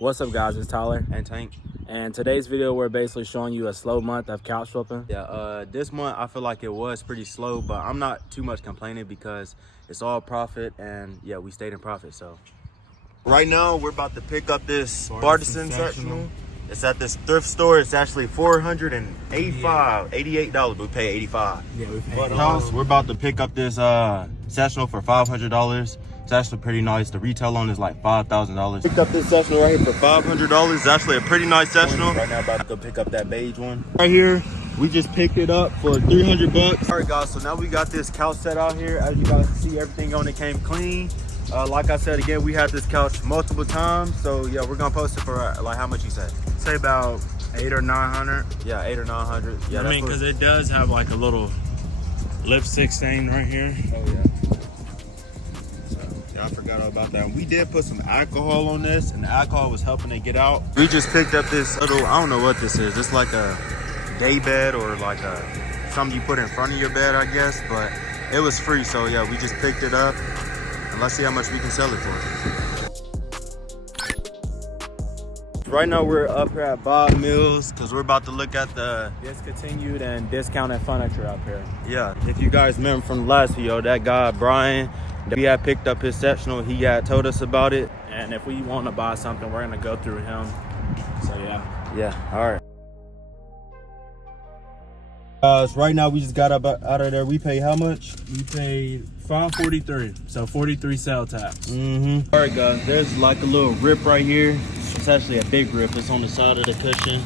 What's up, guys? It's Tyler and Tank. and today's video we're basically showing you a slow month of couch flipping. Yeah, this month I feel like it was pretty slow, but I'm not too much complaining because it's all profit, and yeah, we stayed in profit. So right now we're about to pick up this Partisan sectional. It's at this thrift store. It's actually $488, but we pay $85. Yeah, we But we're about to pick up this sectional for $500. It's actually pretty nice. The retail on is like $5,000. Picked up this sectional right here for $500. It's actually a pretty nice sectional. Right now, about to go pick up that beige one. Right here, we just picked it up for 300 bucks. All right, guys, so now we got this couch set out here. As you guys can see, everything on it came clean. Like I said, again, we had this couch multiple times. So yeah, we're gonna post it for like how much you said? Say about 800 or 900. Yeah, 800 or 900. Yeah, I mean, because it does have like a little lipstick stain right here. Oh yeah. I forgot all about that. We did put some alcohol on this, and the alcohol was helping it get out. We just picked up this little, I don't know what this is. It's like a day bed or like something you put in front of your bed, I guess. But it was free, so yeah, we just picked it up. And let's see how much we can sell it for. Right now we're up here at Bob Mills because we're about to look at the Discontinued and discounted furniture up here. Yeah, if you guys remember from the last video, that guy Brian, we had picked up his sectional. He had told us about it, and if we want to buy something, we're gonna go through him. So yeah, all right. Right now we just got up out of there. We pay how much? you paid $543, so 43 sale tax. All right, guys, there's like a little rip right here. It's actually a big rip. It's on the side of the cushion,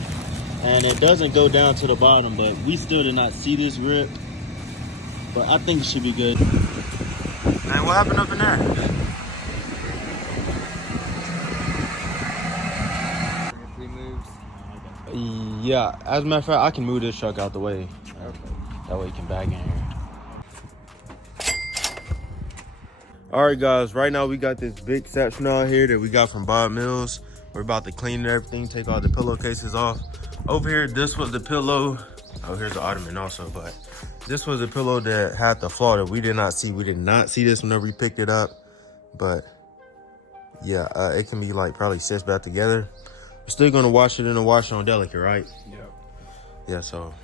and it doesn't go down to the bottom, but we still did not see this rip, but I think it should be good. Man, what happened up in there? Yeah, as a matter of fact, I can move this truck out the way. Okay. That way you can back in here. All right, guys, right now we got this big sectional out here that we got from Bob Mills. We're about to clean everything, take all the pillowcases off. Over here, this was the pillow. Oh, here's the ottoman also, but this was a pillow that had the flaw that we did not see. We did not see this whenever we picked it up, but yeah, it can be like probably stitched back together. We're still gonna wash it in the wash on delicate, right? Yep. Yeah, so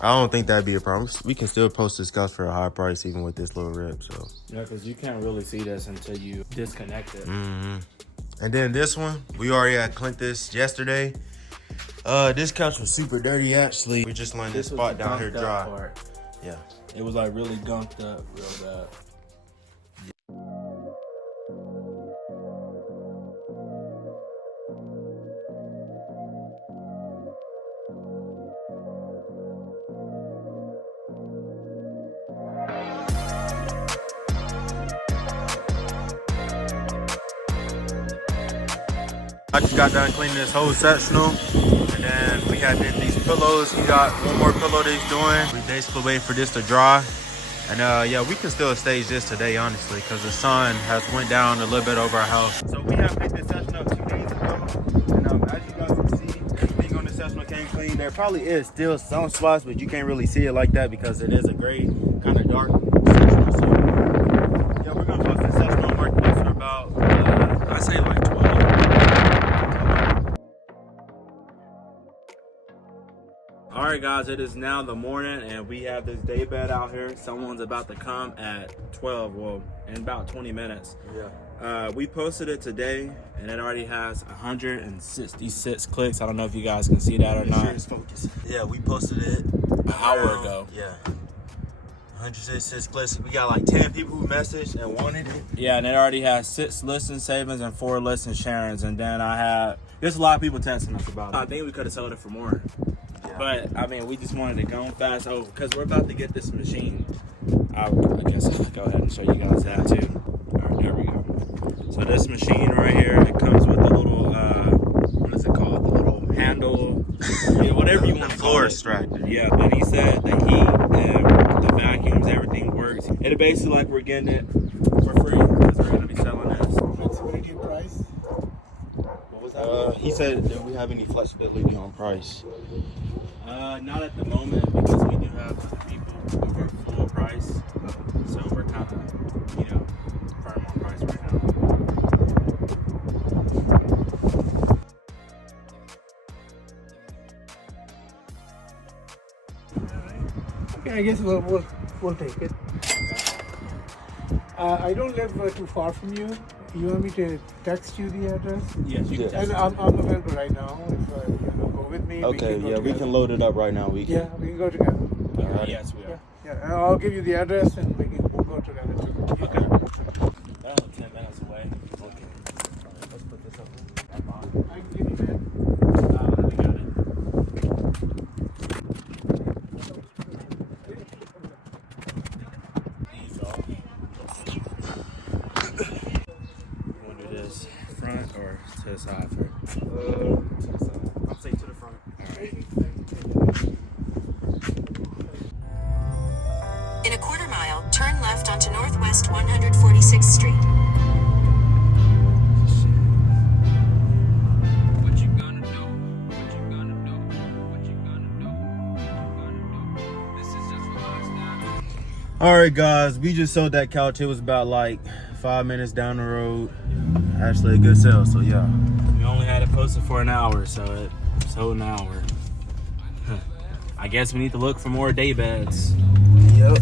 I don't think that'd be a problem. We can still post this couch for a high price even with this little rib, so. Yeah, because you can't really see this until you disconnect it. And then this one, we already had cleaned this yesterday. This couch was super dirty, actually. We just letting this spot down here dry. Part. Yeah. It was like really gunked up real bad. I just got done cleaning this whole sectional, and then we had these pillows. He got one more pillow that he's doing. We basically waiting for this to dry. And yeah, we can still stage this today, honestly, because the sun has went down a little bit over our house. So we have picked this sectional up 2 days ago. And as you guys can see, everything on the sectional came clean. There probably is still some spots, but you can't really see it like that because it is a gray, kind of dark sectional. So yeah, we're gonna post this sectional on Marketplace for about, I say like 12. All right, guys, it is now the morning and we have this day bed out here. Someone's about to come at 12, well, in about 20 minutes. Yeah. We posted it today and it already has 166 clicks. I don't know if you guys can see that or not. Focus. Yeah, we posted it an hour ago. Yeah. 166 clicks. We got like 10 people who messaged and wanted it. Yeah, and it already has 6 listen savings and 4 listen sharings. And then there's a lot of people texting us about it. I think we could have sold it for more. But I mean, we just wanted to go fast over because we're about to get this machine. I guess I'll go ahead and show you guys that too. All right, there we go. So this machine right here, it comes with the little, what is it called? The little handle, whatever you want to call it. Floor extractor. Yeah, and he said the heat and the vacuums, everything works. It's basically like we're getting it for free because we're gonna be selling this. Flexibility of price? What was that? He said that we have any flexibility on price. Not at the moment because we do have other people who are full price, so we're kind of, firm on price right now. I guess we'll take it. I don't live too far from you. You want me to text you the address? Yes, you can And text I'm available right now. If you want to go with me, Okay, we yeah, we can load it up right now. Yeah, we can go together. All right. Yes, we are. Yeah, and I'll give you the address and we'll go together too. Okay. That's 10 minutes away. Okay. Let's put this up. I can give you that. We got it. These all. You want to do this front or to the side first? To the side. I'll say to the front. All right. In a quarter mile, turn left onto Northwest 146th Street. What you gonna do? What you gonna do? What you gonna do? What you gonna do? This is just for us now. All right, guys, we just sold that couch. It was about like 5 minutes down the road. Actually, a good sale. So yeah. We only had it posted for an hour, so it sold an hour. I guess we need to look for more day beds. Yep.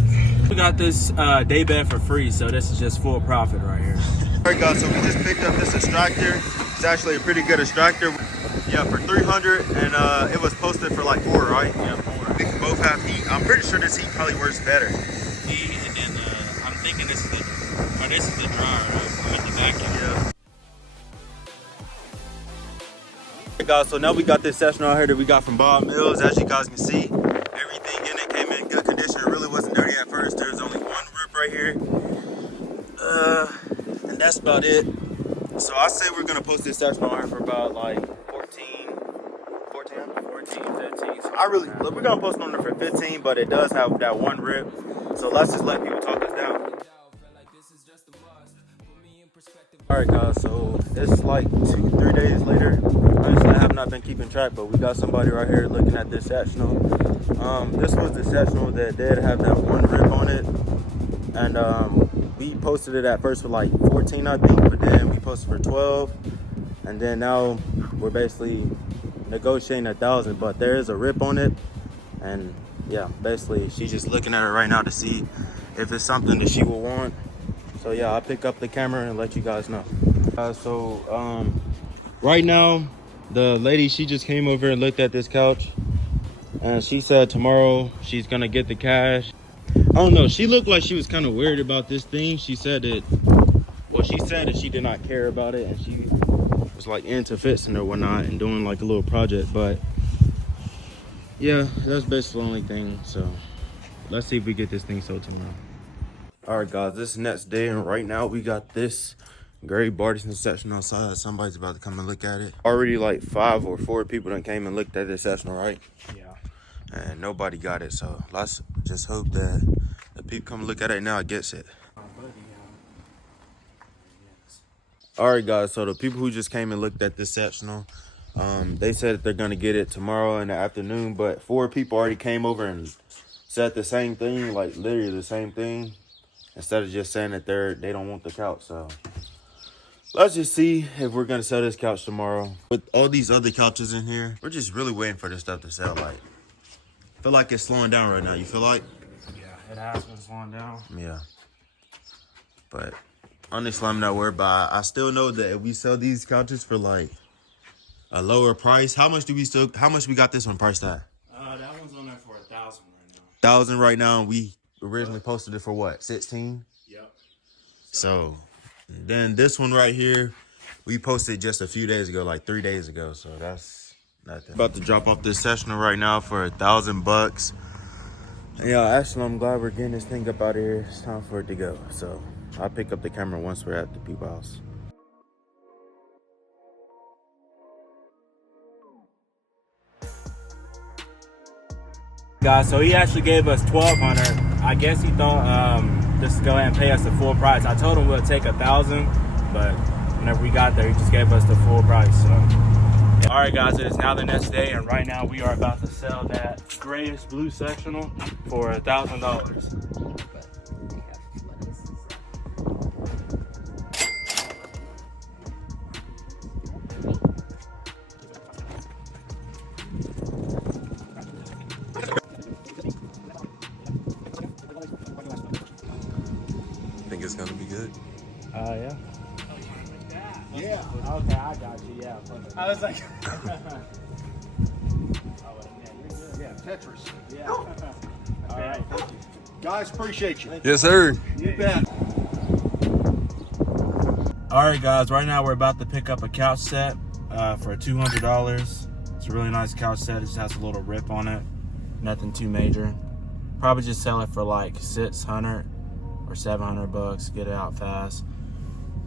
We got this day bed for free, so this is just full profit right here. All right, guys, so we just picked up this extractor. It's actually a pretty good extractor. Yeah, for 300, and it was posted for like 4, right? Yeah, 4. We can both have heat. I'm pretty sure this heat probably works better. Heat, and then I'm thinking this is the dryer. I meant the vacuum. Yeah. Hey guys, so now we got this session out here that we got from Bob Mills. As you guys can see, everything in it came in good condition. It really wasn't dirty at first. There's only one rip right here. And that's about it. So I say we're gonna post this session on here for about like 14, 15. We're gonna post on there for 15, but it does have that one rip. So let's just let people talk us down. All right, guys, so it's like 2-3 days later. Honestly, I have not been keeping track, but we got somebody right here looking at this sectional. This was the sectional that did have that one rip on it, and we posted it at first for like 14, I think, but then we posted for 12, and then now we're basically negotiating 1,000, but there is a rip on it, and yeah, basically she's just looking at it right now to see if it's something that she will want. So yeah, I'll pick up the camera and let you guys know. Right now, the lady, she just came over and looked at this couch, and she said tomorrow she's gonna get the cash. I don't know, she looked like she was kind of weird about this thing. She said that, well, she said that she did not care about it, and she was like into fixing or whatnot and doing like a little project, but yeah, that's basically the only thing. So let's see if we get this thing sold tomorrow. All right, guys, this is the next day, and right now we got this gray Bartison section outside. Somebody's about to come and look at it. Already like 5 or 4 people that came and looked at this sectional, right? Yeah. And nobody got it, so let's just hope that the people come look at it now gets it. All right, guys, so the people who just came and looked at this sectional, they said that they're gonna get it tomorrow in the afternoon, but 4 people already came over and said the same thing, like literally the same thing, instead of just saying that they don't want the couch. So let's just see if we're gonna sell this couch tomorrow. With all these other couches in here, we're just really waiting for this stuff to sell. Like, I feel like it's slowing down right now. You feel like? Yeah, it has been slowing down. Yeah. But honestly, I'm not worried about it. I still know that if we sell these couches for like a lower price, how much we got this one priced at? That one's on there for 1,000 right now. 1,000 right now, and we originally posted it for what, 16? Yep. So then this one right here, we posted just a few days ago, like 3 days ago. So that's nothing. About to drop off this sectional right now for $1,000. And yeah, actually, I'm glad we're getting this thing up out of here. It's time for it to go. So I'll pick up the camera once we're at the people's house. Guys, so he actually gave us $1,200. I guess he thought just to go ahead and pay us the full price. I told him we'll take 1,000, but whenever we got there, he just gave us the full price. So, yeah. All right, guys, it is now the next day, and right now we are about to sell that grayish blue sectional for $1,000. I was like, Yeah, Tetris. yeah. All right, thank you. Guys, appreciate you. Yes, sir. You bet. All right, guys. Right now we're about to pick up a couch set for $200. It's a really nice couch set. It just has a little rip on it. Nothing too major. Probably just sell it for like $600 or $700. Get it out fast.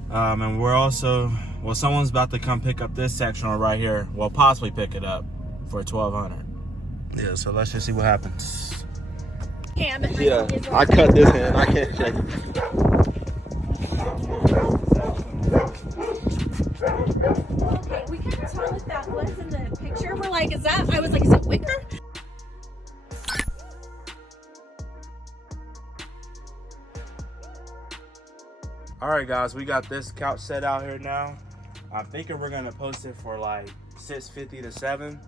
And we're also, well, someone's about to come pick up this sectional right here. Well, possibly pick it up for $1,200. Yeah. So let's just see what happens. Yeah, I cut this hand. I can't check it. Okay, we couldn't tell if that was in the picture. We're like, is that? I was like, is it wicker? All right, guys, we got this couch set out here now. I'm thinking we're gonna post it for like $650 to $700,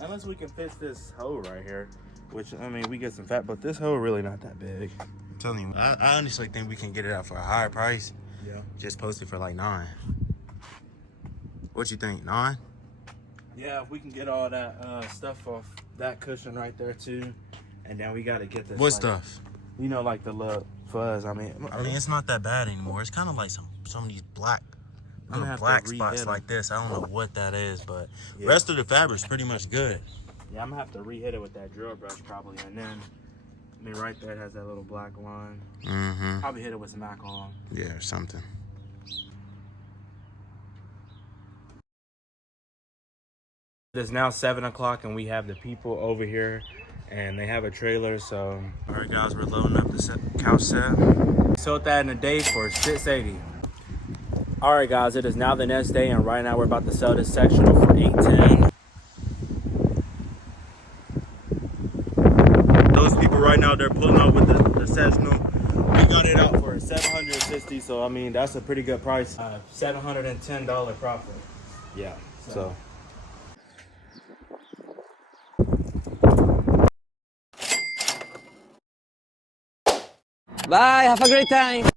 unless we can fix this hole right here. Which, I mean, we get some fat, but this hole really not that big. I'm telling you, I honestly think we can get it out for a higher price. Yeah. Just post it for like $9. What you think, $9? Yeah, if we can get all that stuff off that cushion right there too, and then we gotta get this. What like, stuff? You know, like the little fuzz. I mean, it's not that bad anymore. It's kind of like some of these black, I'm gonna little have black to spots re-hit like this. I don't know what that is, but Yeah. rest of the fabric's pretty much good. Yeah, I'm gonna have to re-hit it with that drill brush probably, and then, I mean, right there it has that little black line. Mm-hmm. Probably hit it with some alcohol. Yeah, or something. It is now 7 o'clock, and we have the people over here, and they have a trailer. So, All right, guys, we're loading up the couch set. sold that in a day for $680. All right, guys, it is now the next day, and right now we're about to sell this sectional for $810. Those people right now, they're pulling up with the sectional. We got it out for $760, so I mean that's a pretty good price. $710 profit. Yeah. So. Bye, have a great time.